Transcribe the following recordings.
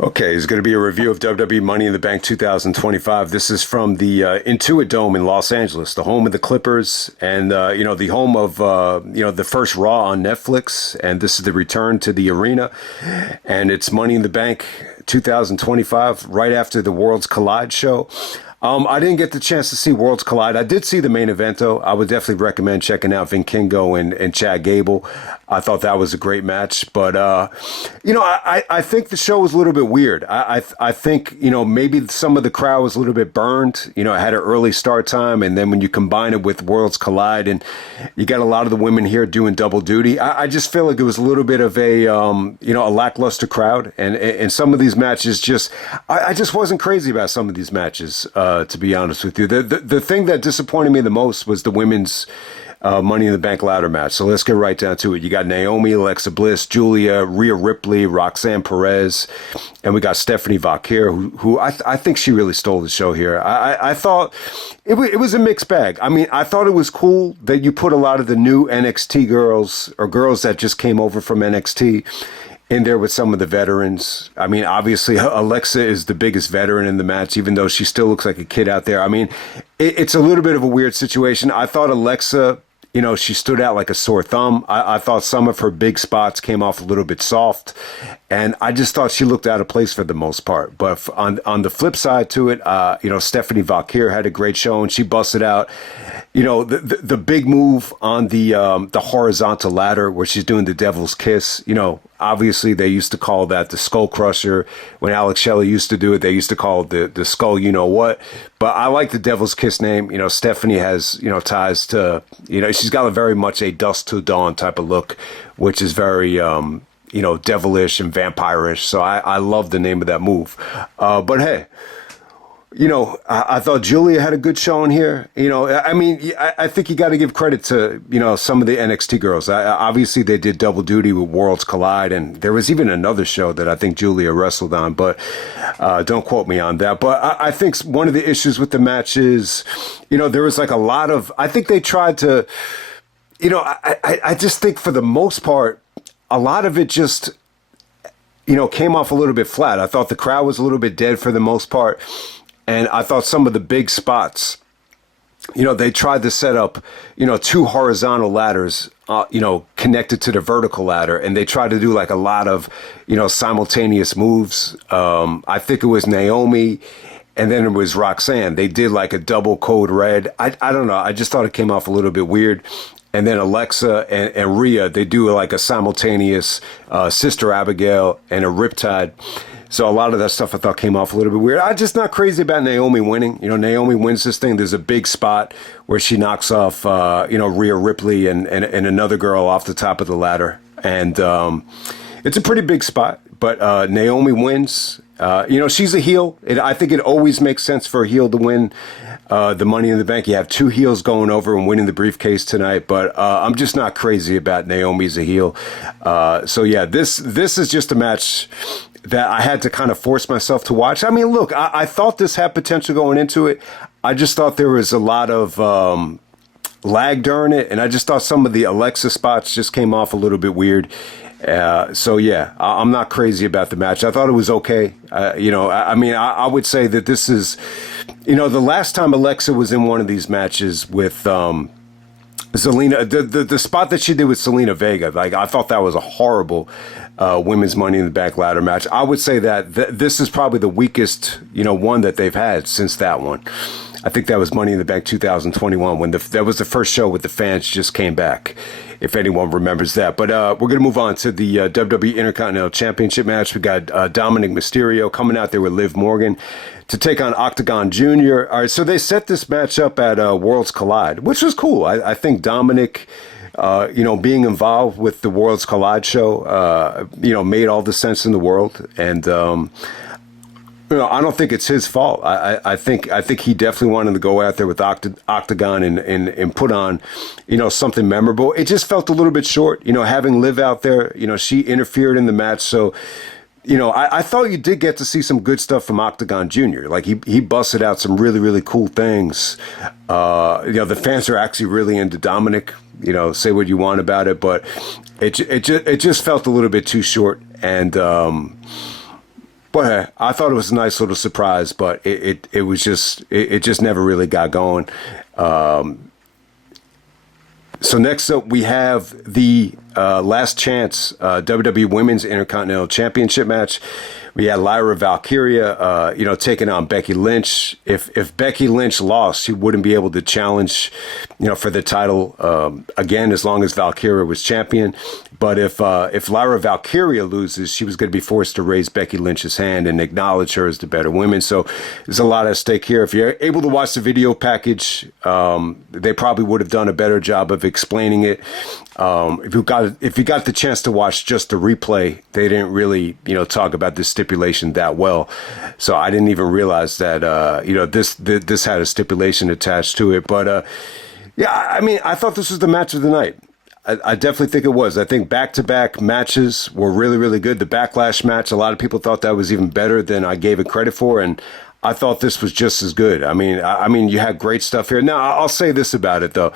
Okay, it's going to be a review of WWE Money in the Bank 2025. This is from the Intuit Dome in Los Angeles, the home of the Clippers, and the home of the first Raw on Netflix. And this is the return to the arena, and it's Money in the Bank 2025, right after the Worlds Collide show. I didn't get the chance to see Worlds Collide. I did see the main event, though. I would definitely recommend checking out Vinkingo and Chad Gable. I thought that was a great match. But, I think the show was a little bit weird. I think, maybe some of the crowd was a little bit burned. It had an early start time. And then when you combine it with Worlds Collide and you got a lot of the women here doing double duty, I just feel like it was a little bit of a lackluster crowd. And some of these matches I just wasn't crazy about some of these matches. To be honest with you, the thing that disappointed me the most was the women's Money in the Bank ladder match. So let's get right down to it. You got Naomi, Alexa Bliss, Julia, Rhea Ripley, Roxanne Perez, and we got Stephanie Valkyria, who I think she really stole the show here. I thought it was a mixed bag. I mean, I thought it was cool that you put a lot of the new NXT girls or girls that just came over from NXT in there with some of the veterans. I mean, obviously, Alexa is the biggest veteran in the match, even though she still looks like a kid out there. I mean, it's a little bit of a weird situation. I thought Alexa, she stood out like a sore thumb. I thought some of her big spots came off a little bit soft, and I just thought she looked out of place for the most part. But on the flip side to it, Stephanie Valkyria had a great show, and she busted out, the big move on the horizontal ladder where she's doing the Devil's Kiss. Obviously, they used to call that the Skull Crusher. When Alex Shelley used to do it, they used to call it the Skull what. But I like the Devil's Kiss name. Stephanie has, ties to, she's got very much a Dusk Till Dawn type of look, which is very, devilish and vampirish. So I love the name of that move. But hey, I thought Julia had a good showing here. I think you got to give credit to, some of the NXT girls. Obviously, they did double duty with Worlds Collide, and there was even another show that I think Julia wrestled on, but don't quote me on that. But I think one of the issues with the match is, there was like a lot of, I think they tried to, I just think for the most part, a lot of it just, came off a little bit flat. I thought the crowd was a little bit dead for the most part. And I thought some of the big spots, they tried to set up, two horizontal ladders, connected to the vertical ladder. And they tried to do like a lot of, simultaneous moves. I think it was Naomi and then it was Roxanne. They did like a double code red. I don't know. I just thought it came off a little bit weird. And then Alexa and Rhea, they do like a simultaneous Sister Abigail and a Riptide. So a lot of that stuff I thought came off a little bit weird. I'm just not crazy about Naomi winning. Naomi wins this thing. There's a big spot where she knocks off, Rhea Ripley and another girl off the top of the ladder. And it's a pretty big spot. But Naomi wins. She's a heel. I think it always makes sense for a heel to win the Money in the Bank. You have two heels going over and winning the briefcase tonight. But I'm just not crazy about Naomi as a heel. So, yeah, this is just a match that I had to kind of force myself to watch. I mean, look, I thought this had potential going into it. I just thought there was a lot of lag during it, and I just thought some of the Alexa spots just came off a little bit weird. So, yeah, I'm not crazy about the match. I thought it was okay. I would say that this is, the last time Alexa was in one of these matches with Zelina, the spot that she did with Zelina Vega, like I thought that was a horrible women's Money in the Bank ladder match. I would say that this is probably the weakest, one that they've had since that one. I think that was Money in the Bank 2021 when that was the first show with the fans just came back, if anyone remembers that. But we're going to move on to the WWE Intercontinental Championship match. We got Dominik Mysterio coming out there with Liv Morgan to take on Octagon Jr. All right, so they set this match up at Worlds Collide, which was cool. I think Dominik, being involved with the Worlds Collide show, made all the sense in the world. And, I don't think it's his fault. I think he definitely wanted to go out there with Octagon and put on, something memorable. It just felt a little bit short, having Liv out there, she interfered in the match. So, I thought you did get to see some good stuff from Octagon Jr. Like he busted out some really, really cool things. The fans are actually really into Dominik, say what you want about it, but it just felt a little bit too short. And, But I thought it was a nice little surprise, but it was just it just never really got going. So next up, we have the last chance WWE Women's Intercontinental Championship match. We had Lyra Valkyria, taking on Becky Lynch. If Becky Lynch lost, she wouldn't be able to challenge, for the title again as long as Valkyria was champion. But if Lyra Valkyria loses, she was going to be forced to raise Becky Lynch's hand and acknowledge her as the better woman. So there's a lot at stake here. If you're able to watch the video package, they probably would have done a better job of explaining it. If you got the chance to watch just the replay, they didn't really talk about this stipulation that well. So I didn't even realize that this had a stipulation attached to it. But I thought this was the match of the night. I definitely think it was. I think back-to-back matches were really, really good. The Backlash match, a lot of people thought that was even better than I gave it credit for, and I thought this was just as good. I mean, you had great stuff here. Now, I'll say this about it, though.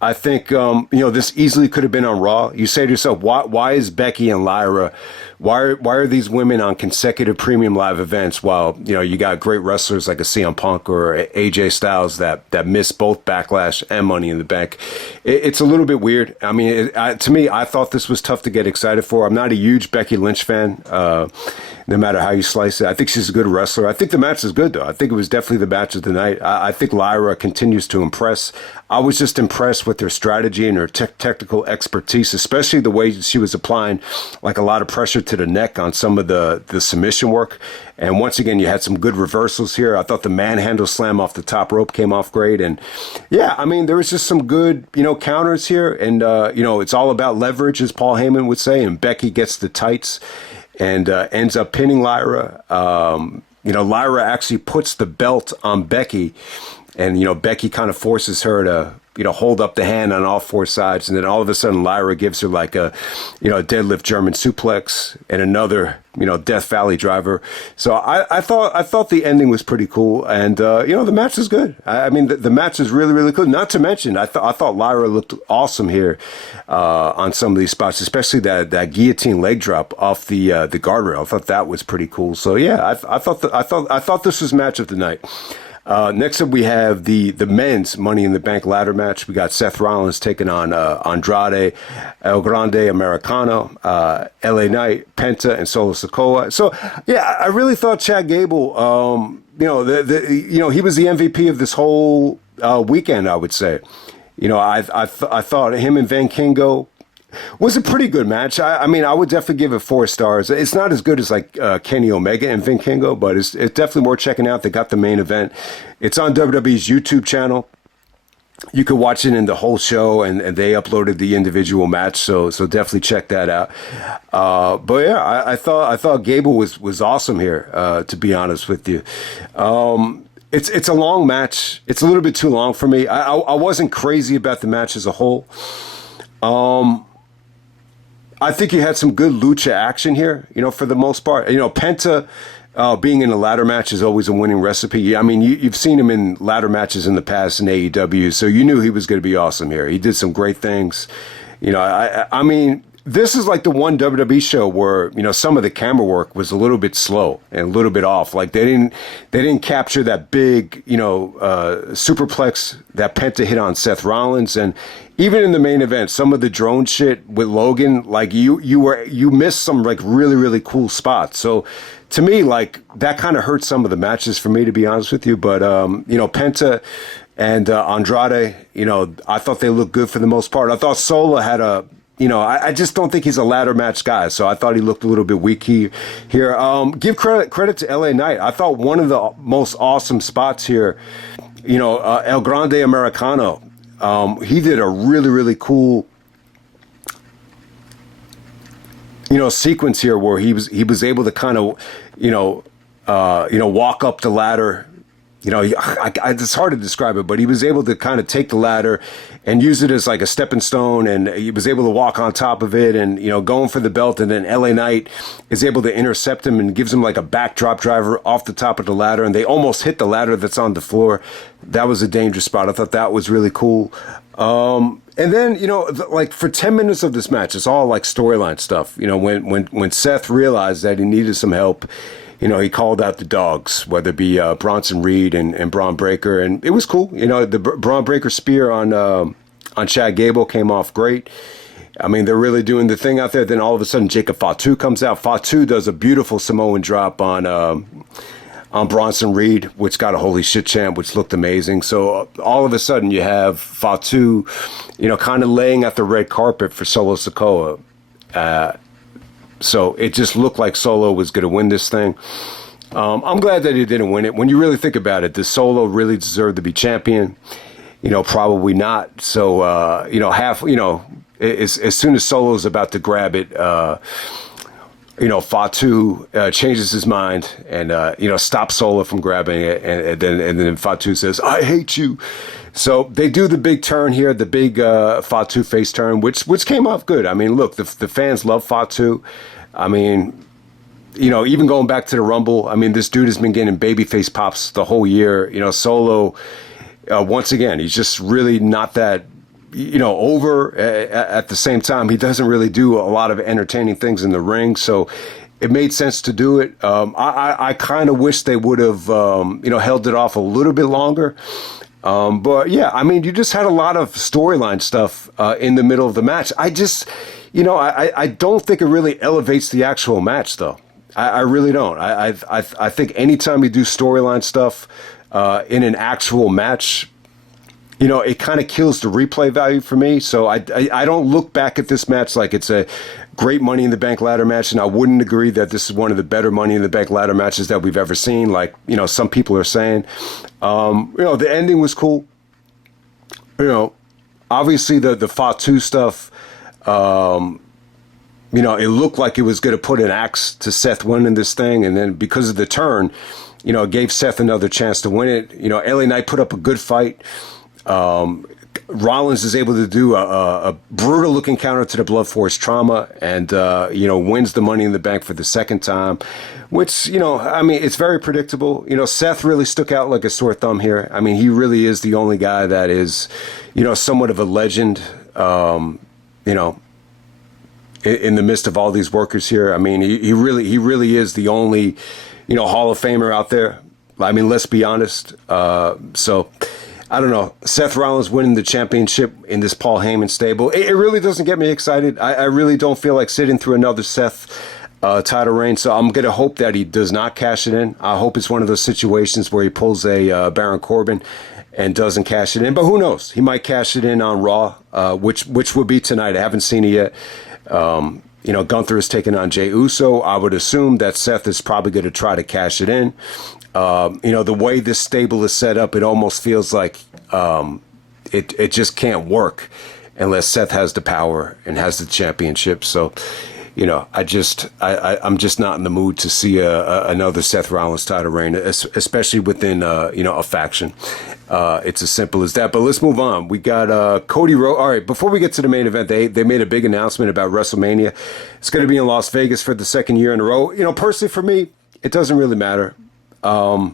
I think, this easily could have been on Raw. You say to yourself, why is Becky and Lyra, why are these women on consecutive premium live events while, you got great wrestlers like a CM Punk or AJ Styles that miss both Backlash and Money in the Bank? It's a little bit weird. I mean, to me, I thought this was tough to get excited for. I'm not a huge Becky Lynch fan, no matter how you slice it. I think she's a good wrestler. I think the match is good, though. I think it was definitely the match of the night. I think Lyra continues to impress. I was just impressed with her strategy and her technical expertise, especially the way she was applying like a lot of pressure to the neck on some of the submission work. And once again, you had some good reversals here. I thought the manhandle slam off the top rope came off great. And yeah, I mean, there was just some good, counters here. And, it's all about leverage, as Paul Heyman would say. And Becky gets the tights and ends up pinning Lyra. Lyra actually puts the belt on Becky. And, Becky kind of forces her to, hold up the hand on all four sides. And then all of a sudden, Lyra gives her like a deadlift German suplex and another, Death Valley driver. So I thought the ending was pretty cool. And, the match was good. I mean, the match is really, really good. Not to mention, I thought Lyra looked awesome here on some of these spots, especially that guillotine leg drop off the guardrail. I thought that was pretty cool. So, yeah, I thought this was match of the night. Next up, we have the men's Money in the Bank ladder match. We got Seth Rollins taking on Andrade, El Grande Americano, LA Knight, Penta, and Solo Sikoa. So, yeah, I really thought Chad Gable, he was the MVP of this whole weekend, I would say. I thought him and Van Kingo was a pretty good match. I mean, I would definitely give it 4 stars. It's not as good as like Kenny Omega and Vin Kingo, but it's definitely worth checking out. They got the main event. It's on WWE's YouTube channel. You could watch it in the whole show, and they uploaded the individual match, so definitely check that out. But yeah, I thought Gable was awesome here. To be honest with you. It's a long match. It's a little bit too long for me. I wasn't crazy about the match as a whole. I think you had some good lucha action here, for the most part. Penta being in a ladder match is always a winning recipe. I mean, you've seen him in ladder matches in the past in AEW, so you knew he was going to be awesome here. He did some great things. I mean, this is like the one WWE show where, some of the camera work was a little bit slow and a little bit off. Like they didn't capture that big, superplex that Penta hit on Seth Rollins. And even in the main event, some of the drone shit with Logan, like you missed some like really, really cool spots. So to me, like that kind of hurt some of the matches for me, to be honest with you. But, Penta and Andrade, I thought they looked good for the most part. I thought Sola had I just don't think he's a ladder match guy, so I thought he looked a little bit weak here. Give credit to LA Knight. I thought one of the most awesome spots here, El Grande Americano. He did a really, really cool, sequence here where he was able to kind of, walk up the ladder. It's hard to describe it, but he was able to kind of take the ladder and use it as like a stepping stone, and he was able to walk on top of it and, going for the belt, and then LA Knight is able to intercept him and gives him like a backdrop driver off the top of the ladder, and they almost hit the ladder that's on the floor. That was a dangerous spot. I thought that was really cool. And then, like for 10 minutes of this match, it's all like storyline stuff. When Seth realized that he needed some help, he called out the dogs, whether it be Bronson Reed and Braun Breaker, and it was cool. The Braun Breaker spear on Chad Gable came off great. I mean, they're really doing the thing out there. Then all of a sudden, Jacob Fatu comes out. Fatu does a beautiful Samoan drop on Bronson Reed, which got a holy shit chant, which looked amazing. So all of a sudden, you have Fatu, kind of laying at the red carpet for Solo Sikoa. So it just looked like Solo was going to win this thing. I'm glad that he didn't win it. When you really think about it, does Solo really deserve to be champion? Probably not. So, as soon as Solo's about to grab it, Fatu changes his mind and, stops Solo from grabbing it. And then Fatu says, "I hate you." So they do the big turn here, the big Fatu face turn, which came off good. I mean, look, the fans love Fatu. I mean, even going back to the Rumble, I mean, this dude has been getting babyface pops the whole year. Solo, once again, he's just really not that, over. At the same time, he doesn't really do a lot of entertaining things in the ring. So it made sense to do it. I kind of wish they would have, held it off a little bit longer. But yeah, I mean, you just had a lot of storyline stuff in the middle of the match. I just, I don't think it really elevates the actual match, though. I really don't. I think anytime you do storyline stuff in an actual match, it kind of kills the replay value for me. So I don't look back at this match like it's a great Money in the Bank ladder match, and I wouldn't agree that this is one of the better Money in the Bank ladder matches that we've ever seen, like, some people are saying. The ending was cool. Obviously the Fatu stuff, it looked like it was going to put an axe to Seth winning this thing, and then because of the turn, it gave Seth another chance to win it. LA Knight put up a good fight. Rollins is able to do a brutal looking counter to the Blood Force Trauma and, wins the Money in the Bank for the second time, which, I mean, it's very predictable. Seth really stuck out like a sore thumb here. I mean, he really is the only guy that is, somewhat of a legend, in the midst of all these workers here. I mean, he really is the only, Hall of Famer out there. I mean, let's be honest. So I don't know. Seth Rollins winning the championship in this Paul Heyman stable, it really doesn't get me excited. I really don't feel like sitting through another Seth title reign. So I'm going to hope that he does not cash it in. I hope it's one of those situations where he pulls a Baron Corbin and doesn't cash it in. But who knows? He might cash it in on Raw, which would be tonight. I haven't seen it yet. Gunther is taking on Jey Uso. I would assume that Seth is probably going to try to cash it in. The way this stable is set up, it almost feels like it just can't work unless Seth has the power and has the championship. So, I'm just not in the mood to see another Seth Rollins title reign, especially within a faction. It's as simple as that. But let's move on. We got Cody Rhodes. All right, before we get to the main event, they made a big announcement about WrestleMania. It's going to be in Las Vegas for the second year in a row. Personally for me, it doesn't really matter. I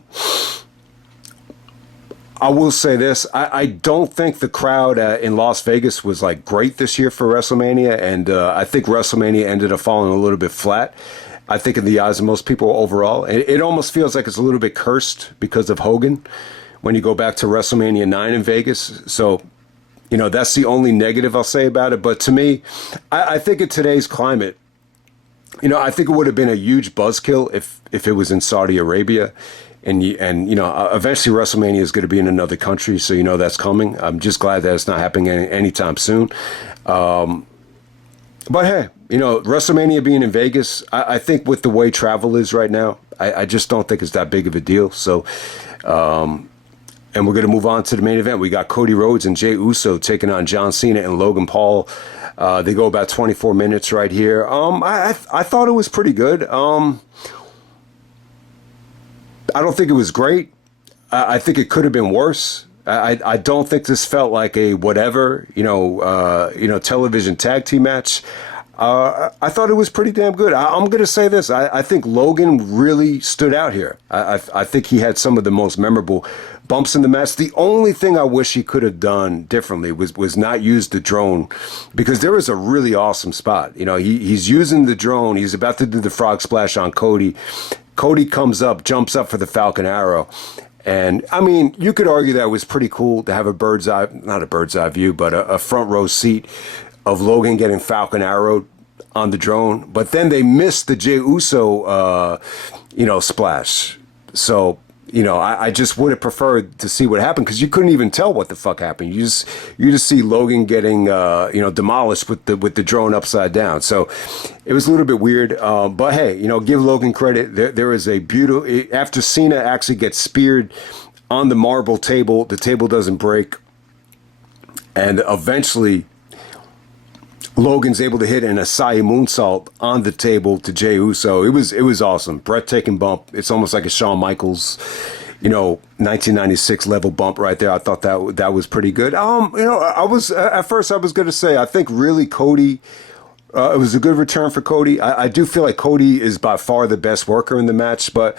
will say this. I don't think the crowd in Las Vegas was like great this year for WrestleMania, and I think WrestleMania ended up falling a little bit flat. I think in the eyes of most people overall. It almost feels like it's a little bit cursed because of Hogan when you go back to WrestleMania 9 in Vegas. So, that's the only negative I'll say about it. But to me, I think in today's climate, I think it would have been a huge buzzkill if it was in Saudi Arabia. And eventually WrestleMania is going to be in another country, so that's coming. I'm just glad that it's not happening anytime soon. But hey, WrestleMania being in Vegas, I think with the way travel is right now, I just don't think it's that big of a deal. So, and we're going to move on to the main event. We got Cody Rhodes and Jey Uso taking on John Cena and Logan Paul. They go about 24 minutes right here. I thought it was pretty good. I don't think it was great. I think it could have been worse. I don't think this felt like a whatever, television tag team match. I thought it was pretty damn good. I'm going to say this. I think Logan really stood out here. I think he had some of the most memorable bumps in the match. The only thing I wish he could have done differently was not use the drone, because there was a really awesome spot. He's using the drone. He's about to do the frog splash on Cody. Cody comes up, jumps up for the Falcon Arrow. And I mean, you could argue that it was pretty cool to have a not a bird's eye view, but a front row seat of Logan getting Falcon Arrowed on the drone. But then they missed the Jey Uso, splash. So, I just would have preferred to see what happened because you couldn't even tell what the fuck happened. You just see Logan getting, demolished with the drone upside down. So it was a little bit weird. But hey, give Logan credit. There is a beautiful, after Cena actually gets speared on the marble table, the table doesn't break. And eventually Logan's able to hit an Asai moonsault on the table to Jey Uso. It was awesome. Breathtaking bump. It's almost like a Shawn Michaels, 1996 level bump right there. I thought that was pretty good. I was going to say, I think really Cody, it was a good return for Cody. I do feel like Cody is by far the best worker in the match, but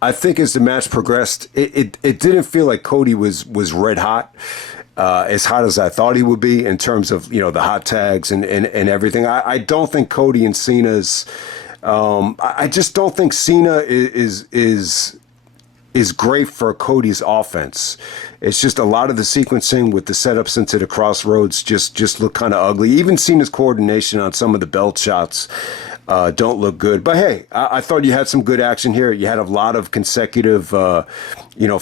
I think as the match progressed, it didn't feel like Cody was red hot. As hot as I thought he would be in terms of, the hot tags and everything. I don't think Cody and Cena's, I just don't think Cena is great for Cody's offense. It's just a lot of the sequencing with the setups into the crossroads just look kind of ugly. Even Cena's coordination on some of the belt shots don't look good. But hey, I thought you had some good action here. You had a lot of consecutive,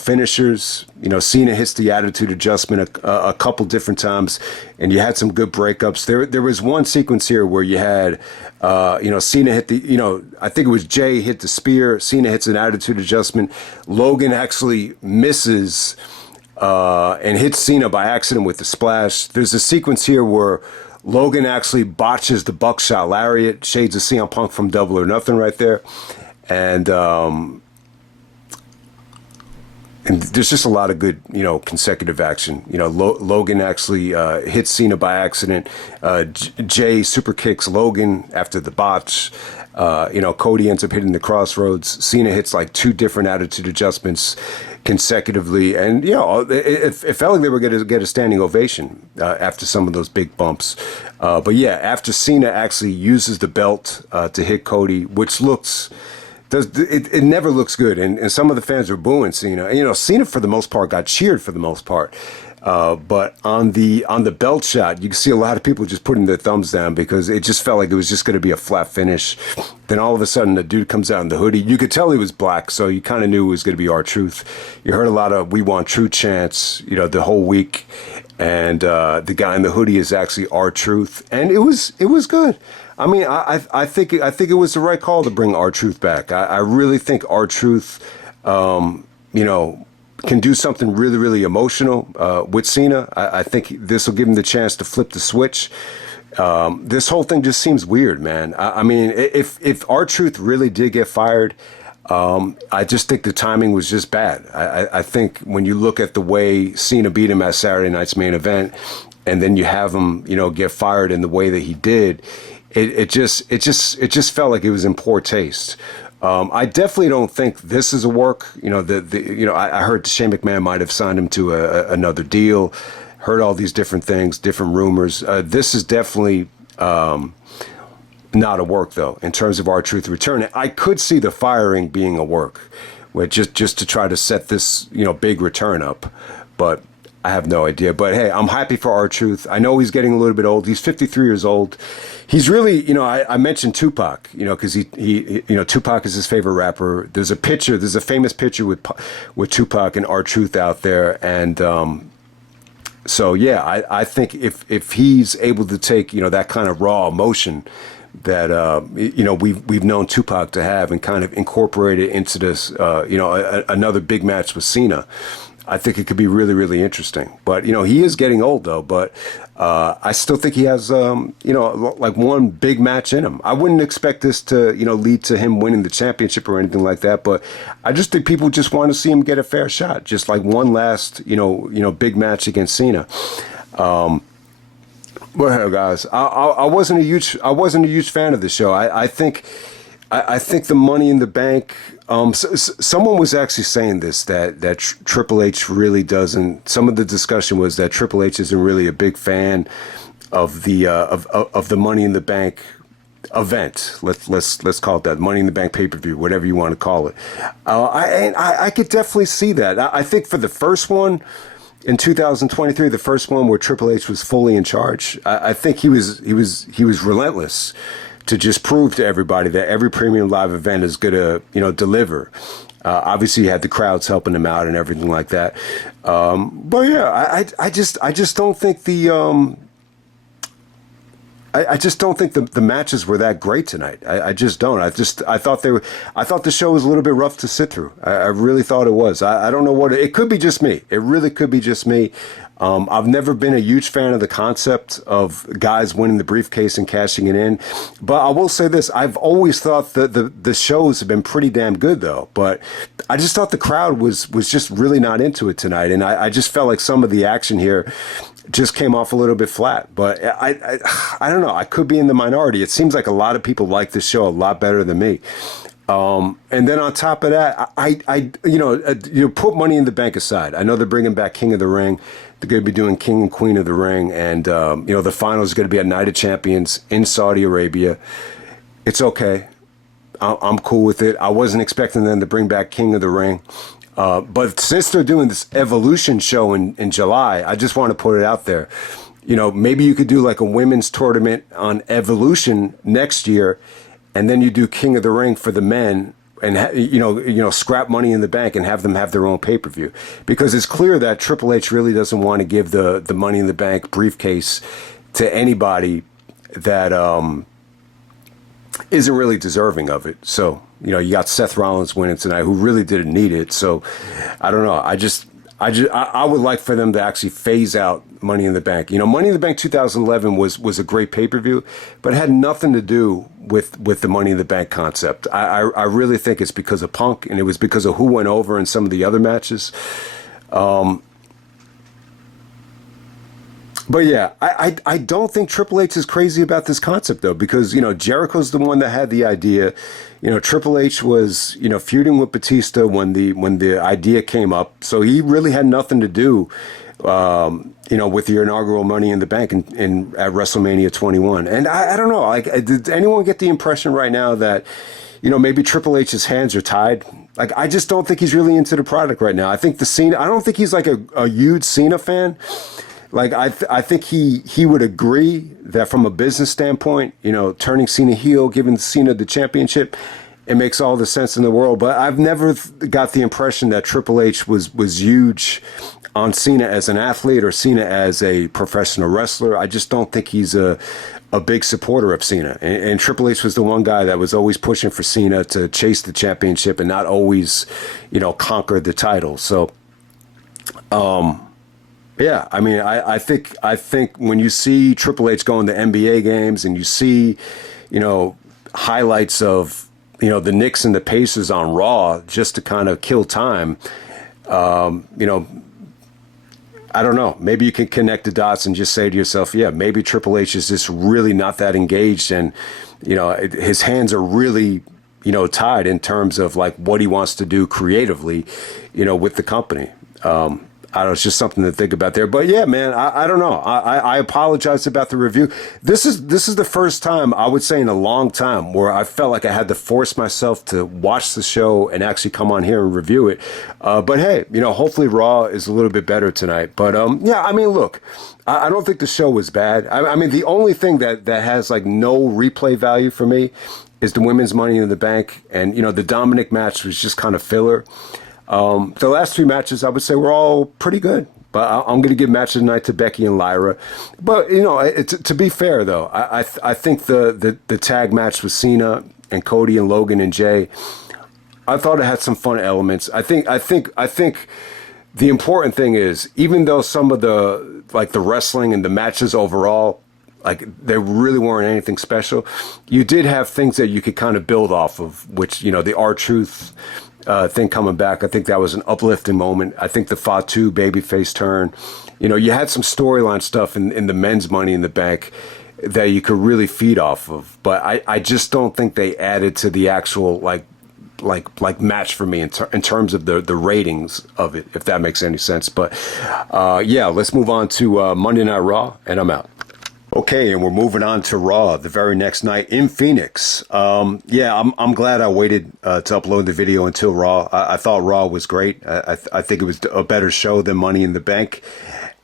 finishers. Cena hits the attitude adjustment a couple different times, and you had some good breakups. There was one sequence here where you had, Cena hit the, I think it was Jey hit the spear. Cena hits an attitude adjustment. Logan actually misses and hits Cena by accident with the splash. There's a sequence here where Logan actually botches the buckshot lariat, shades of CM Punk from Double or Nothing right there. And there's just a lot of good, consecutive action. Logan actually hits Cena by accident. Jey super kicks Logan after the botch. Cody ends up hitting the crossroads. Cena hits like two different attitude adjustments consecutively, and it felt like they were going to get a standing ovation after some of those big bumps. But yeah, after Cena actually uses the belt to hit Cody, which it never looks good, and some of the fans were booing Cena. Cena for the most part got cheered for the most part. But on the belt shot, you can see a lot of people just putting their thumbs down because it just felt like it was just going to be a flat finish. Then all of a sudden, the dude comes out in the hoodie. You could tell he was black, so you kind of knew it was going to be R-Truth. You heard a lot of "We Want Truth" chants, the whole week, and the guy in the hoodie is actually R-Truth, and it was good. I mean, I think it was the right call to bring R-Truth back. I really think R-Truth, can do something really, really emotional with Cena. I think this will give him the chance to flip the switch. This whole thing just seems weird, man. I mean, if R-Truth really did get fired, I just think the timing was just bad. I think when you look at the way Cena beat him at Saturday night's main event, and then you have him, get fired in the way that he did, it just felt like it was in poor taste. I definitely don't think this is a work. I heard Shane McMahon might have signed him to another deal. Heard all these different things, different rumors. This is definitely not a work, though, in terms of R-Truth return. I could see the firing being a work, where just to try to set this big return up, but I have no idea. But hey, I'm happy for R-Truth. I know he's getting a little bit old. He's 53 years old. He's really, I mentioned Tupac, because he Tupac is his favorite rapper. There's a famous picture with Tupac and R-Truth out there, and so yeah, I think if he's able to take that kind of raw emotion that we've known Tupac to have and kind of incorporate it into this another big match with Cena, I think it could be really, really interesting. But, he is getting old, though. But I still think he has, like one big match in him. I wouldn't expect this to, lead to him winning the championship or anything like that. But I just think people just want to see him get a fair shot. Just like one last, big match against Cena. Well, hey, guys, I wasn't a huge fan of the show. I think the Money in the Bank. Someone was actually saying this that Triple H really doesn't. Some of the discussion was that Triple H isn't really a big fan of the Money in the Bank event. Let's call it that. Money in the Bank pay-per-view, whatever you want to call it. I could definitely see that. I think for the first one in 2023, the first one where Triple H was fully in charge, I think he was relentless to just prove to everybody that every premium live event is going to, deliver. Obviously, he had the crowds helping him out and everything like that. But yeah, I just don't think I just don't think the matches were that great tonight. I just don't. I thought the show was a little bit rough to sit through. I really thought it was. I don't know what it could be. Just me. It really could be just me. I've never been a huge fan of the concept of guys winning the briefcase and cashing it in. But I will say this. I've always thought that the shows have been pretty damn good, though. But I just thought the crowd was just really not into it tonight. And I just felt like some of the action here just came off a little bit flat. But I don't know. I could be in the minority. It seems like a lot of people like this show a lot better than me. And then on top of that, you put Money in the Bank aside. I know they're bringing back King of the Ring. They're going to be doing King and Queen of the Ring. And, the final is going to be at Night of Champions in Saudi Arabia. It's okay. I'm cool with it. I wasn't expecting them to bring back King of the Ring. But since they're doing this Evolution show in July, I just want to put it out there. Maybe you could do like a women's tournament on Evolution next year, and then you do King of the Ring for the men, and scrap Money in the Bank and have them have their own pay-per-view, because it's clear that Triple H really doesn't want to give the Money in the Bank briefcase to anybody that isn't really deserving of it. So you got Seth Rollins winning tonight, who really didn't need it. So I don't know. I would like for them to actually phase out Money in the Bank. Money in the Bank 2011 was a great pay-per-view, but it had nothing to do with the Money in the Bank concept. I really think it's because of Punk, and it was because of who went over in some of the other matches. But yeah, I don't think Triple H is crazy about this concept, though, because, Jericho's the one that had the idea. Triple H was, feuding with Batista when the idea came up. So he really had nothing to do, with the inaugural Money in the Bank at WrestleMania 21. And I don't know, did anyone get the impression right now that, maybe Triple H's hands are tied? I just don't think he's really into the product right now. I think I don't think he's like a huge Cena fan. I think he would agree that from a business standpoint, turning Cena heel, giving Cena the championship, it makes all the sense in the world. But I've never got the impression that Triple H was huge on Cena as an athlete or Cena as a professional wrestler. I just don't think he's a big supporter of Cena. And Triple H was the one guy that was always pushing for Cena to chase the championship and not always, conquer the title. So, yeah, I mean, I think when you see Triple H going to NBA games and you see, highlights of, the Knicks and the Pacers on Raw just to kind of kill time, I don't know. Maybe you can connect the dots and just say to yourself, yeah, maybe Triple H is just really not that engaged, and, his hands are really, tied in terms of like what he wants to do creatively, with the company. I don't know, it's just something to think about there. But yeah, man, I don't know. I apologize about the review. This is the first time, I would say, in a long time where I felt like I had to force myself to watch the show and actually come on here and review it. But hey, hopefully Raw is a little bit better tonight. But yeah, I mean, look, I don't think the show was bad. I mean, the only thing that has like no replay value for me is the women's Money in the Bank. And, the Dominik match was just kind of filler. The last three matches, I would say, were all pretty good. But I'm going to give match of the night to Becky and Lyra. But, to be fair, though, I think the tag match with Cena and Cody and Logan and Jay, I thought it had some fun elements. I think the important thing is, even though some of the wrestling and the matches overall, they really weren't anything special, you did have things that you could kind of build off of, which, the R-Truth thing coming back. I think that was an uplifting moment. I think the Fatu babyface turn, you had some storyline stuff in the men's Money in the Bank that you could really feed off of. But I just don't think they added to the actual like match for me in terms of the ratings of it, if that makes any sense. But yeah, let's move on to Monday Night Raw, and I'm out. Okay, and we're moving on to Raw the very next night in Phoenix. Yeah, I'm glad I waited to upload the video until Raw. I thought Raw was great. I think it was a better show than Money in the Bank.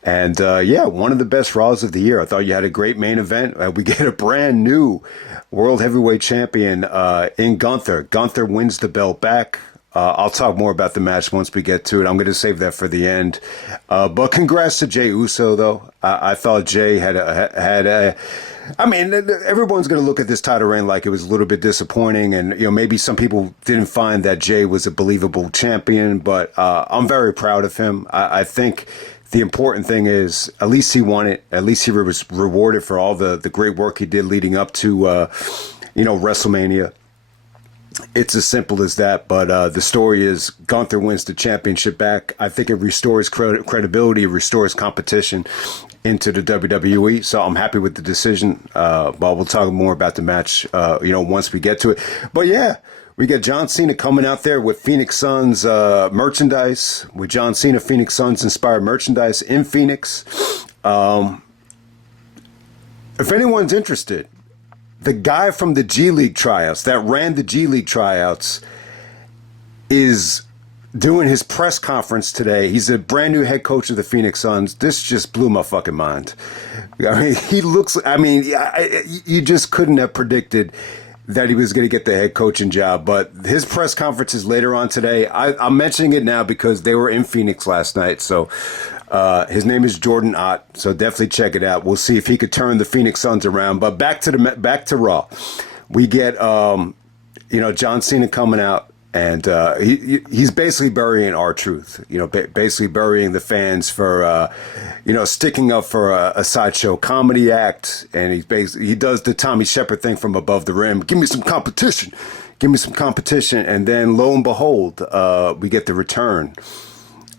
And yeah, one of the best Raws of the year. I thought you had a great main event. We get a brand new World Heavyweight Champion in Gunther. Gunther wins the belt back. I'll talk more about the match once we get to it. I'm going to save that for the end. But congrats to Jey Uso, though. I thought Jey had a. I mean, everyone's going to look at this title reign like it was a little bit disappointing, and maybe some people didn't find that Jey was a believable champion. But I'm very proud of him. I think the important thing is at least he won it. At least he was rewarded for all the great work he did leading up to WrestleMania. It's as simple as that, but the story is Gunther wins the championship back. I think it restores credibility, it restores competition into the WWE, so I'm happy with the decision, but we'll talk more about the match, once we get to it. But yeah, we get John Cena coming out there with Phoenix Suns merchandise, with John Cena Phoenix Suns inspired merchandise in Phoenix. If anyone's interested, the guy from the G League tryouts that ran the G League tryouts is doing his press conference today. He's a brand new head coach of the Phoenix Suns. This just blew my fucking mind. I mean, you just couldn't have predicted that he was going to get the head coaching job. But his press conference is later on today. I'm mentioning it now because they were in Phoenix last night. So his name is Jordan Ott, so definitely check it out. We'll see if he could turn the Phoenix Suns around. But back to Raw, we get John Cena coming out, and he's basically burying R-Truth. Basically burying the fans for sticking up for a sideshow comedy act, and he does the Tommy Shepard thing from above the rim. Give me some competition, and then lo and behold, we get the return.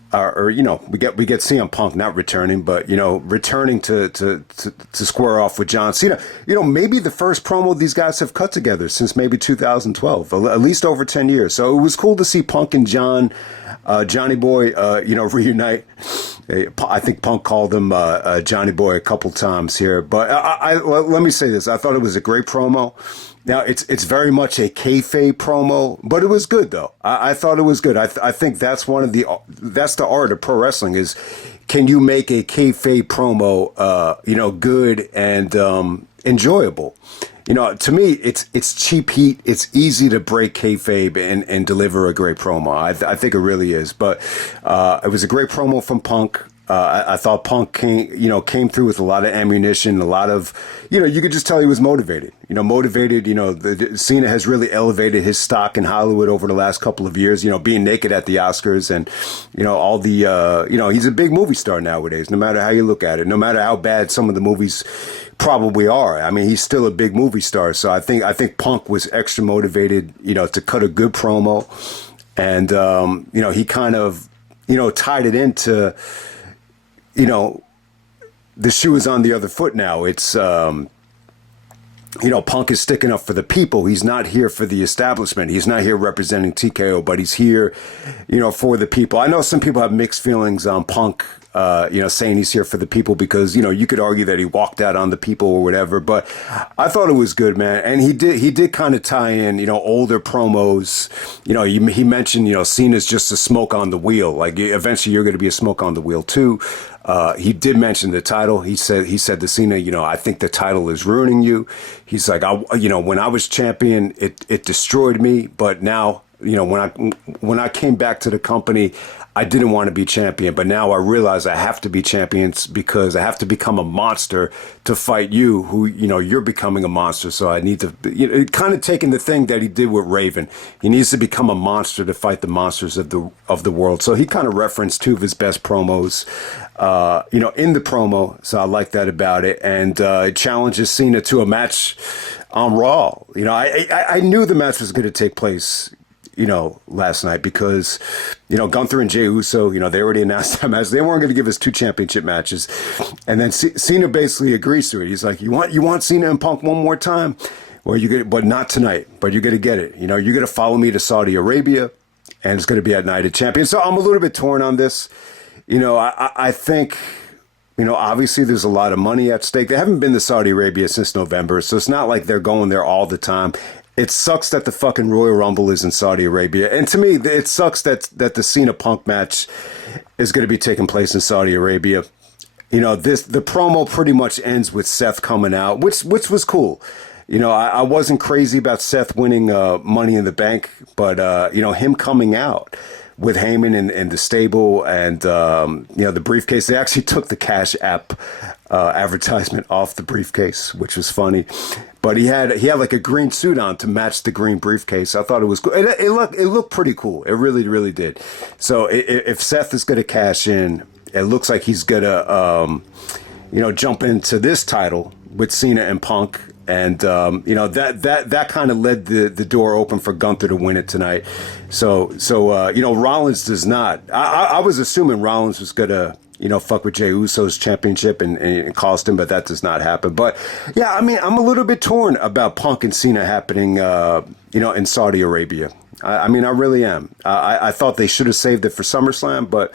We get CM Punk not returning, but returning to square off with John Cena. Maybe the first promo these guys have cut together since maybe 2012, at least over 10 years. So it was cool to see Punk and Johnny Boy, reunite. I think Punk called him Johnny Boy a couple times here, but let me say this: I thought it was a great promo. Now, it's very much a kayfabe promo, but it was good, though. I thought it was good. I think that's that's the art of pro wrestling is, can you make a kayfabe promo, good and enjoyable? To me, it's cheap heat. It's easy to break kayfabe and deliver a great promo. I think it really is. But it was a great promo from Punk. I thought Punk came through with a lot of ammunition, a lot of, you could just tell he was motivated. Cena has really elevated his stock in Hollywood over the last couple of years, being naked at the Oscars and, all the, he's a big movie star nowadays, no matter how you look at it, no matter how bad some of the movies probably are. I mean, he's still a big movie star. So I think Punk was extra motivated, to cut a good promo. And, he kind of, tied it into, the shoe is on the other foot now. It's, Punk is sticking up for the people. He's not here for the establishment. He's not here representing TKO, but he's here, for the people. I know some people have mixed feelings on Punk, saying he's here for the people because, you could argue that he walked out on the people or whatever, but I thought it was good, man. And he did kind of tie in, older promos. He mentioned, Cena's just a smoke on the wheel. Like eventually you're going to be a smoke on the wheel too. He did mention the title. He said to Cena, I think the title is ruining you. He's like, when I was champion, it destroyed me. But now, when I came back to the company, I didn't want to be champion, but now I realize I have to be champions because I have to become a monster to fight you, who, you're becoming a monster. So I need to, kind of taking the thing that he did with Raven. He needs to become a monster to fight the monsters of the world. So he kind of referenced two of his best promos, in the promo. So I like that about it. And it challenges Cena to a match on Raw. I knew the match was going to take place, last night because, Gunther and Jey Uso, they already announced that match. They weren't going to give us two championship matches. And then Cena basically agrees to it. He's like, you want Cena and Punk one more time? Well, but not tonight, but you're going to get it. You're going to follow me to Saudi Arabia and it's going to be at Night of Champions. So I'm a little bit torn on this. I think, Obviously there's a lot of money at stake. They haven't been to Saudi Arabia since November, so it's not like they're going there all the time. It sucks that the fucking Royal Rumble is in Saudi Arabia. And to me, it sucks that the Cena Punk match is going to be taking place in Saudi Arabia. The promo pretty much ends with Seth coming out, which was cool. I wasn't crazy about Seth winning Money in the Bank, but him coming out with Heyman and the stable and the briefcase. They actually took the Cash App advertisement off the briefcase, which was funny. But he had like a green suit on to match the green briefcase. I thought it was cool. It looked pretty cool. It really, really did. So if Seth is going to cash in, it looks like he's going to jump into this title with Cena and Punk. And, that kind of led the door open for Gunther to win it tonight. So Rollins does not. I was assuming Rollins was going to, fuck with Jey Uso's championship and cost him, but that does not happen. But, yeah, I mean, I'm a little bit torn about Punk and Cena happening, in Saudi Arabia. I really am. I thought they should have saved it for SummerSlam, but,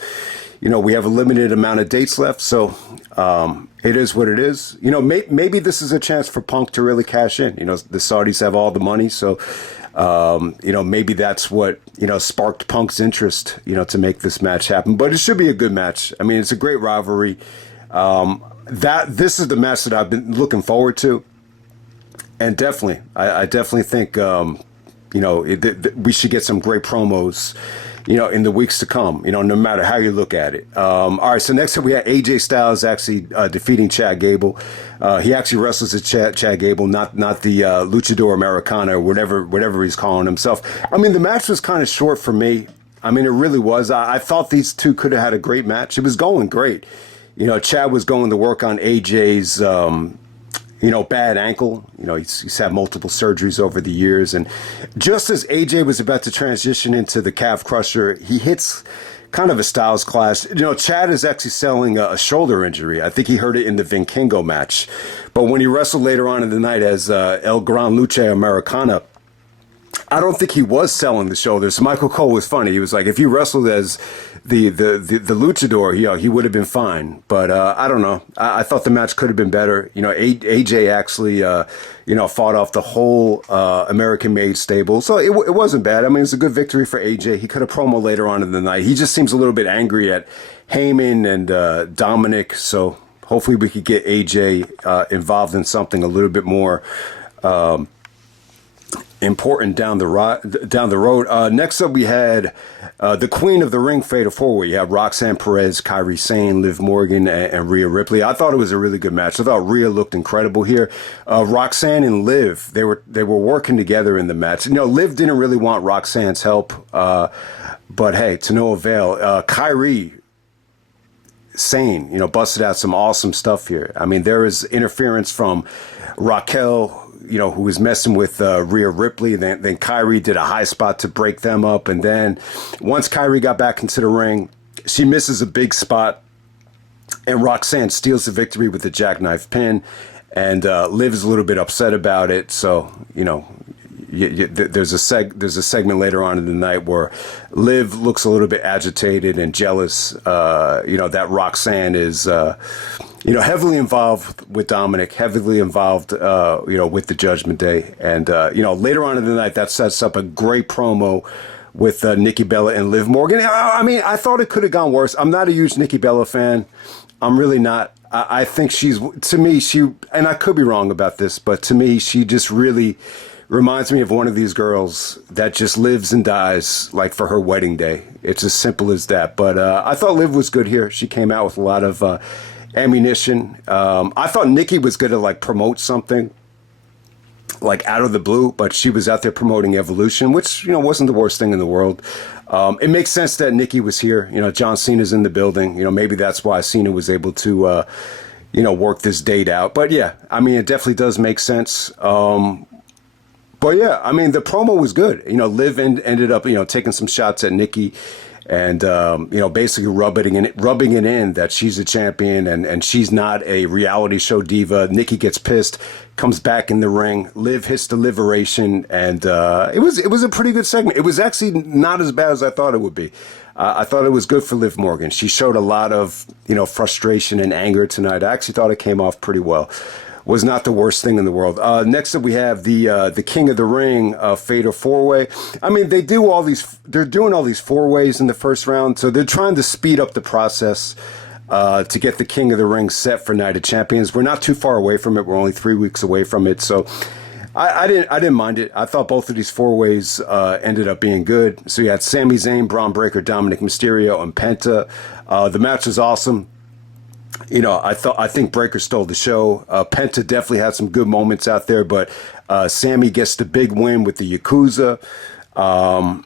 we have a limited amount of dates left, so it is what it is. Maybe this is a chance for Punk to really cash in. The Saudis have all the money, so maybe that's what sparked Punk's interest, to make this match happen. But it should be a good match. I mean, it's a great rivalry. This is the match that I've been looking forward to, and definitely, I definitely think we should get some great promos in the weeks to come, no matter how you look at it. All right, so next up we had AJ Styles actually defeating Chad Gable. He actually wrestles as Chad Gable, not the Luchador Americana or whatever he's calling himself. I mean, the match was kind of short for me. I mean, it really was. I thought these two could have had a great match. It was going great. Chad was going to work on AJ's bad ankle. He's had multiple surgeries over the years. And just as AJ was about to transition into the calf crusher, he hits kind of a Styles clash. Chad is actually selling a shoulder injury. I think he hurt it in the Vincenzo match. But when he wrestled later on in the night as El Gran Lucha Americana, I don't think he was selling the shoulders. Michael Cole was funny. He was like, if he wrestled as the luchador, he would have been fine. But I don't know. I thought the match could have been better. AJ actually, fought off the whole American-made stable. So it wasn't bad. I mean, it's a good victory for AJ. He could have promo later on in the night. He just seems a little bit angry at Heyman and Dominik. So hopefully we could get AJ involved in something a little bit more important down the road. Next up, we had the Queen of the Ring Fatal 4-Way. You have Roxanne, Perez, Kari, Sane, Liv Morgan, and Rhea Ripley. I thought it was a really good match. I thought Rhea looked incredible here. Roxanne and Liv, they were working together in the match. Liv didn't really want Roxanne's help, but hey, to no avail. Kari, Sane, busted out some awesome stuff here. I mean, there is interference from Raquel, who was messing with Rhea Ripley. Then Kari did a high spot to break them up. And then once Kari got back into the ring, she misses a big spot. And Roxanne steals the victory with the jackknife pin. And Liv is a little bit upset about it. So, there's a segment later on in the night where Liv looks a little bit agitated and jealous, that Roxanne is... heavily involved with Dominik, heavily involved, with the Judgment Day. And, later on in the night, that sets up a great promo with Nikki Bella and Liv Morgan. I mean, I thought it could have gone worse. I'm not a huge Nikki Bella fan. I'm really not. I think to me, and I could be wrong about this, but to me, she just really reminds me of one of these girls that just lives and dies like for her wedding day. It's as simple as that. But I thought Liv was good here. She came out with a lot of ammunition. I thought Nikki was going to promote something out of the blue, but she was out there promoting Evolution, which wasn't the worst thing in the world. It makes sense that Nikki was here. John Cena's in the building. Maybe that's why Cena was able to work this date out. But yeah, I mean, it definitely does make sense. But yeah, I mean, the promo was good. Liv ended up taking some shots at Nikki. and basically rubbing it in that she's a champion and she's not a reality show diva. Nikki gets pissed, comes back in the ring. Liv hits the liberation, and it was a pretty good segment. It was actually not as bad as I thought it would be. I thought it was good for Liv Morgan. She showed a lot of frustration and anger tonight. I actually thought it came off pretty well. Was not the worst thing in the world. Next up, we have the King of the Ring Fatal 4-Way. I mean, they're doing all these 4-ways in the first round, so they're trying to speed up the process to get the King of the Ring set for Night of Champions. We're not too far away from it. We're only 3 weeks away from it, so I didn't mind it. I thought both of these 4-ways ended up being good. So you had Sami Zayn, Bron Breakker, Dominik Mysterio, and Penta. The match was awesome. I think Breakker stole the show. Penta definitely had some good moments out there, but Sami gets the big win with the Yakuza. LA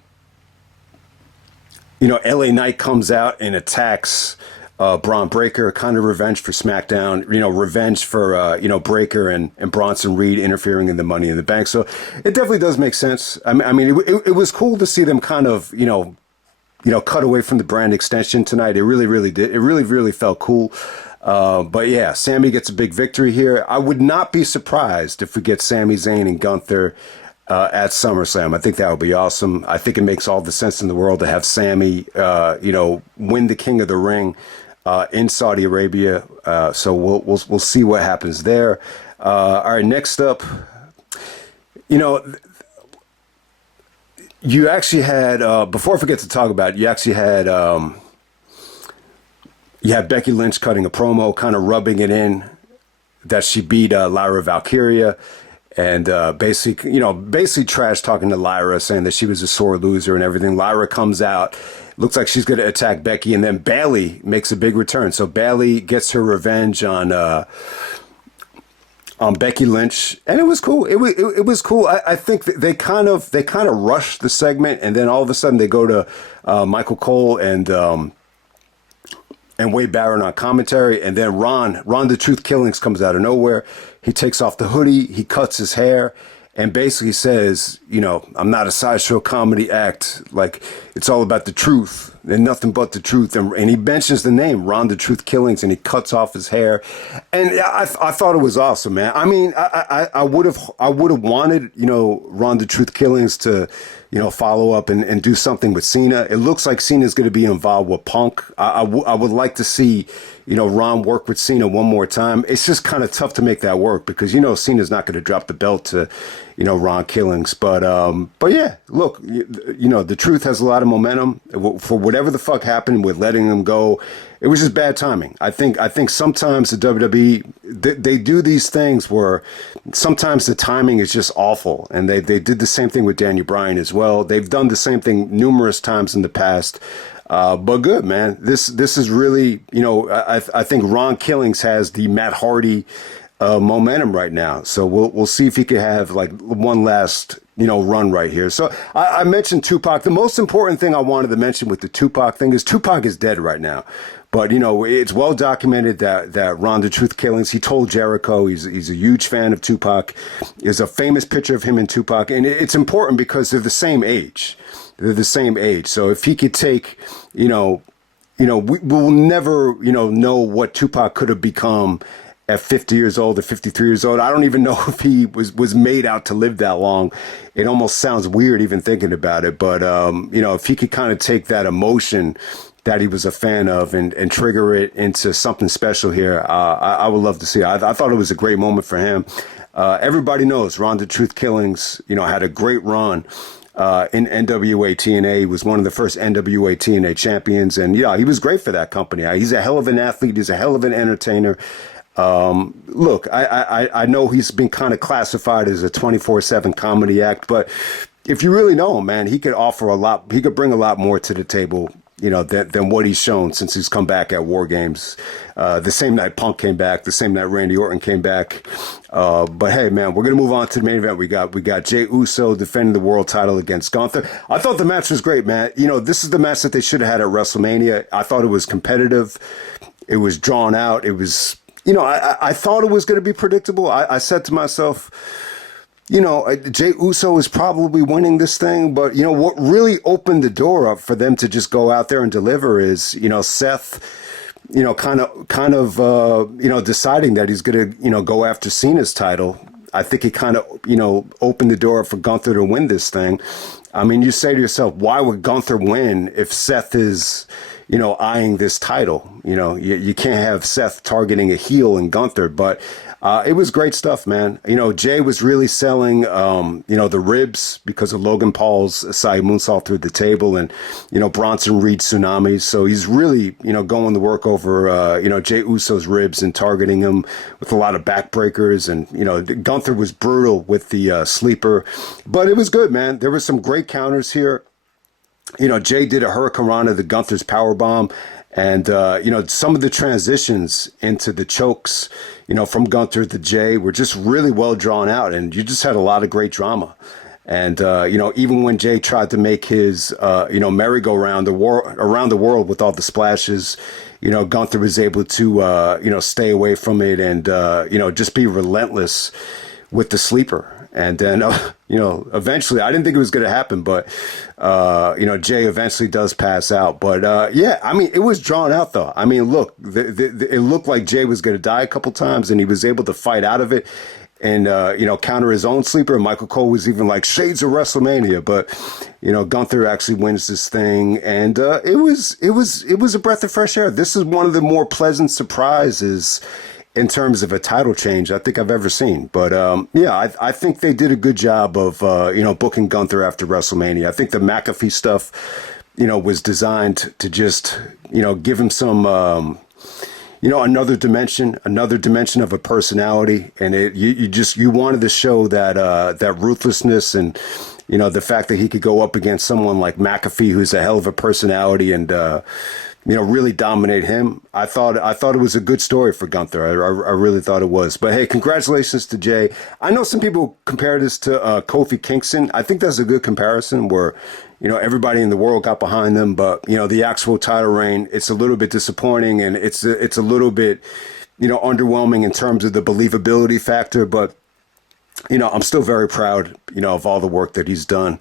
Knight comes out and attacks Bron Breakker, kind of revenge for SmackDown, revenge for, Breakker and Bronson Reed interfering in the Money in the Bank. So it definitely does make sense. I mean, it was cool to see them kind of, cut away from the brand extension tonight. It really, really did. It really, really felt cool. But yeah, Sami gets a big victory here. I would not be surprised if we get Sami Zayn and Gunther at SummerSlam. I think that would be awesome. I think it makes all the sense in the world to have Sami, win the King of the Ring in Saudi Arabia. So we'll see what happens there. All right, next up, you actually had before I forget to talk about it, you actually had. You had Becky Lynch cutting a promo, kind of rubbing it in that she beat Lyra Valkyria, and basically trash talking to Lyra, saying that she was a sore loser and everything. Lyra comes out, looks like she's going to attack Becky, and then Bayley makes a big return. So Bayley gets her revenge on Becky Lynch, and it was cool. It was cool. I think they kind of rushed the segment, and then all of a sudden they go to Michael Cole and Wade Barrett on commentary, and then Ron the Truth Killings comes out of nowhere. He takes off the hoodie, he cuts his hair, and basically says, I'm not a sideshow comedy act. Like, it's all about the truth and nothing but the truth. And he mentions the name, Ron the Truth Killings, and he cuts off his hair. And I thought it was awesome, man. I mean, I would have wanted, Ron the Truth Killings to, follow up and do something with Cena. It looks like Cena's going to be involved with Punk. I would like to see, Ron work with Cena one more time. It's just kind of tough to make that work because, Cena's not going to drop the belt to, Ron Killings. But yeah, look, the Truth has a lot of momentum for whatever the fuck happened with letting him go. It was just bad timing. I think sometimes the WWE, they do these things where sometimes the timing is just awful. And they did the same thing with Daniel Bryan as well. They've done the same thing numerous times in the past. But good, man. This is really, I think Ron Killings has the Matt Hardy momentum right now. So we'll see if he can have like one last, run right here. So I mentioned Tupac. The most important thing I wanted to mention with the Tupac thing is Tupac is dead right now. But, it's well documented that Ron the Truth Killings, he told Jericho he's a huge fan of Tupac. There's a famous picture of him and Tupac. And it's important because they're the same age. They're the same age. So if he could take, we'll never, know what Tupac could have become at 50 years old or 53 years old. I don't even know if he was made out to live that long. It almost sounds weird even thinking about it. But, if he could kind of take that emotion that he was a fan of and trigger it into something special here, I would love to see it. I thought it was a great moment for him. Everybody knows Ron the Truth Killings, had a great run in NWA TNA. He was one of the first NWA TNA champions. And, he was great for that company. He's a hell of an athlete. He's a hell of an entertainer. Look, I know he's been kind of classified as a 24/7 comedy act, but if you really know him, man, he could offer a lot. He could bring a lot more to the table, than what he's shown since he's come back at War Games. The same night Punk came back, the same night Randy Orton came back. But hey, man, we're gonna move on to the main event. We got Jey Uso defending the world title against Gunther. I thought the match was great, man. This is the match that they should have had at WrestleMania. I thought it was competitive. It was drawn out. It was. I thought it was going to be predictable. I said to myself, Jey Uso is probably winning this thing, but what really opened the door up for them to just go out there and deliver is, Seth, deciding that he's gonna, go after Cena's title. I think he kind of, opened the door for Gunther to win this thing. I mean, you say to yourself, why would Gunther win if Seth is, eyeing this title? You can't have Seth targeting a heel in Gunther, but it was great stuff, man. Jay was really selling, the ribs because of Logan Paul's side moonsault through the table and, Bronson Reed tsunamis. So he's really, going to work over, Jey Uso's ribs and targeting him with a lot of backbreakers. And, Gunther was brutal with the sleeper, but it was good, man. There were some great counters here. Jay did a Hurricane Rana to Gunther's powerbomb. And, some of the transitions into the chokes, from Gunther to Jay were just really well drawn out. And you just had a lot of great drama. And, even when Jay tried to make his, merry-go-round around the world with all the splashes, Gunther was able to, stay away from it and, just be relentless with the sleeper. And then, eventually, I didn't think it was going to happen, but, Jay eventually does pass out. But, yeah, I mean, it was drawn out, though. I mean, look, it looked like Jay was going to die a couple times, and he was able to fight out of it and, counter his own sleeper. Michael Cole was even like shades of WrestleMania. But, Gunther actually wins this thing. And it was a breath of fresh air. This is one of the more pleasant surprises in terms of a title change I think I've ever seen. But yeah, I think they did a good job of, booking Gunther after WrestleMania. I think the McAfee stuff, was designed to just, give him some, another dimension of a personality. And you wanted to show that ruthlessness and, the fact that he could go up against someone like McAfee, who's a hell of a personality and, really dominate him. I thought it was a good story for Gunther. I really thought it was. But hey, congratulations to Jay. I know some people compare this to Kofi Kingston. I think that's a good comparison where, everybody in the world got behind them, but the actual title reign, it's a little bit disappointing and it's a little bit, underwhelming in terms of the believability factor. But I'm still very proud, of all the work that he's done.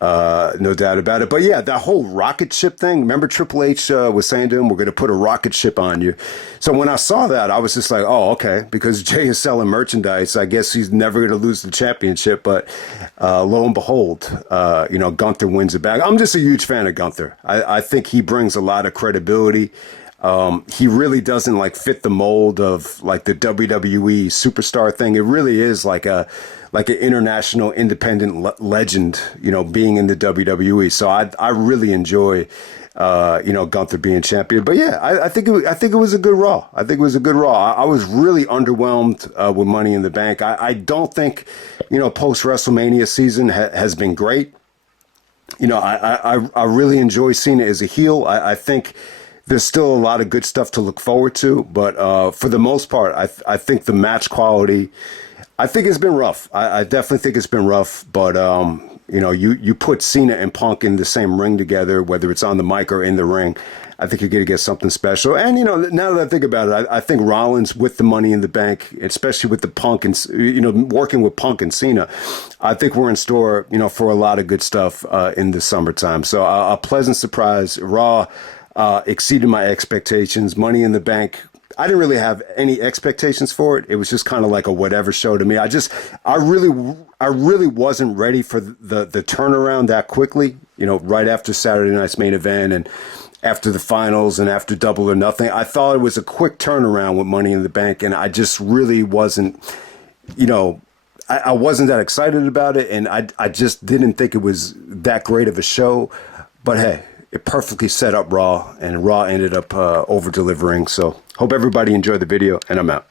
No doubt about it. But yeah, that whole rocket ship thing, remember Triple H was saying to him, we're going to put a rocket ship on you. So when I saw that, I was just like, oh, okay, because Jay is selling merchandise. I guess he's never going to lose the championship. But lo and behold, Gunther wins it back. I'm just a huge fan of Gunther. I think he brings a lot of credibility. He really doesn't fit the mold of the WWE superstar thing. It really is like an international independent legend, being in the WWE. So I really enjoy, Gunther being champion. But yeah, I think it was a good Raw. I think it was a good Raw. I was really underwhelmed with Money in the Bank. I don't think, post WrestleMania season has been great. I really enjoy Cena as a heel. I think there's still a lot of good stuff to look forward to, but for the most part, I think the match quality, I think it's been rough. I definitely think it's been rough, but you put Cena and Punk in the same ring together, whether it's on the mic or in the ring, I think you're going to get something special. And now that I think about it, I think Rollins with the Money in the Bank, especially with the Punk and working with Punk and Cena, I think we're in store for a lot of good stuff in the summertime. So a pleasant surprise. Raw exceeded my expectations. Money in the Bank, I didn't really have any expectations for it. It was just kind of like a whatever show to me. I really wasn't ready for the turnaround that quickly, right after Saturday night's main event and after the finals and after Double or Nothing. I thought it was a quick turnaround with Money in the Bank, and I just really wasn't, I wasn't that excited about it, and I just didn't think it was that great of a show. But hey, it perfectly set up Raw, and Raw ended up over-delivering. So hope everybody enjoyed the video, and I'm out.